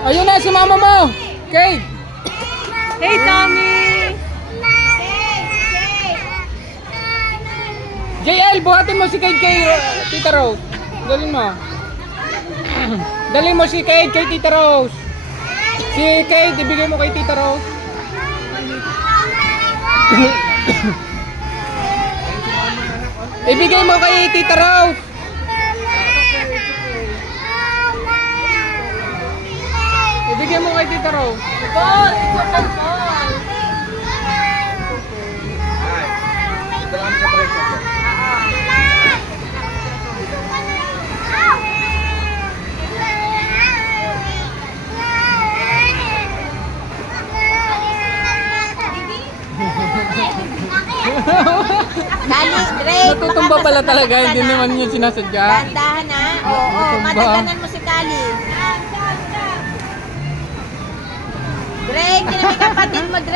Ayun na, si mama mo! Kate! Hey, Tommy! JL, buhatin mo si Kate kay Tita Rose. Dalhin mo. Dalhin mo si Kate kay Tita Rose. Si Kate, ibigay mo kay Tita Rose. Ibigay mo kay Tita Rose. Ibigay mo kay Tita Rose. Ball! It's a ball! Dali, Drake. Natutumba pala talaga, hindi naman yun sinasadya. Dahan na. Oo, madaganan mo si Kali. Drake, yun ang may kapatid mo, Drake.